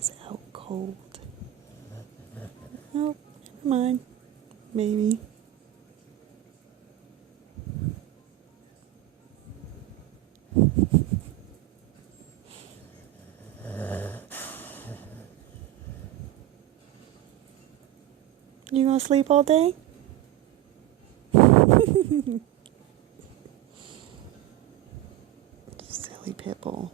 is out cold. Oh, never mind. Maybe. You gonna sleep all day? Silly Pitbull.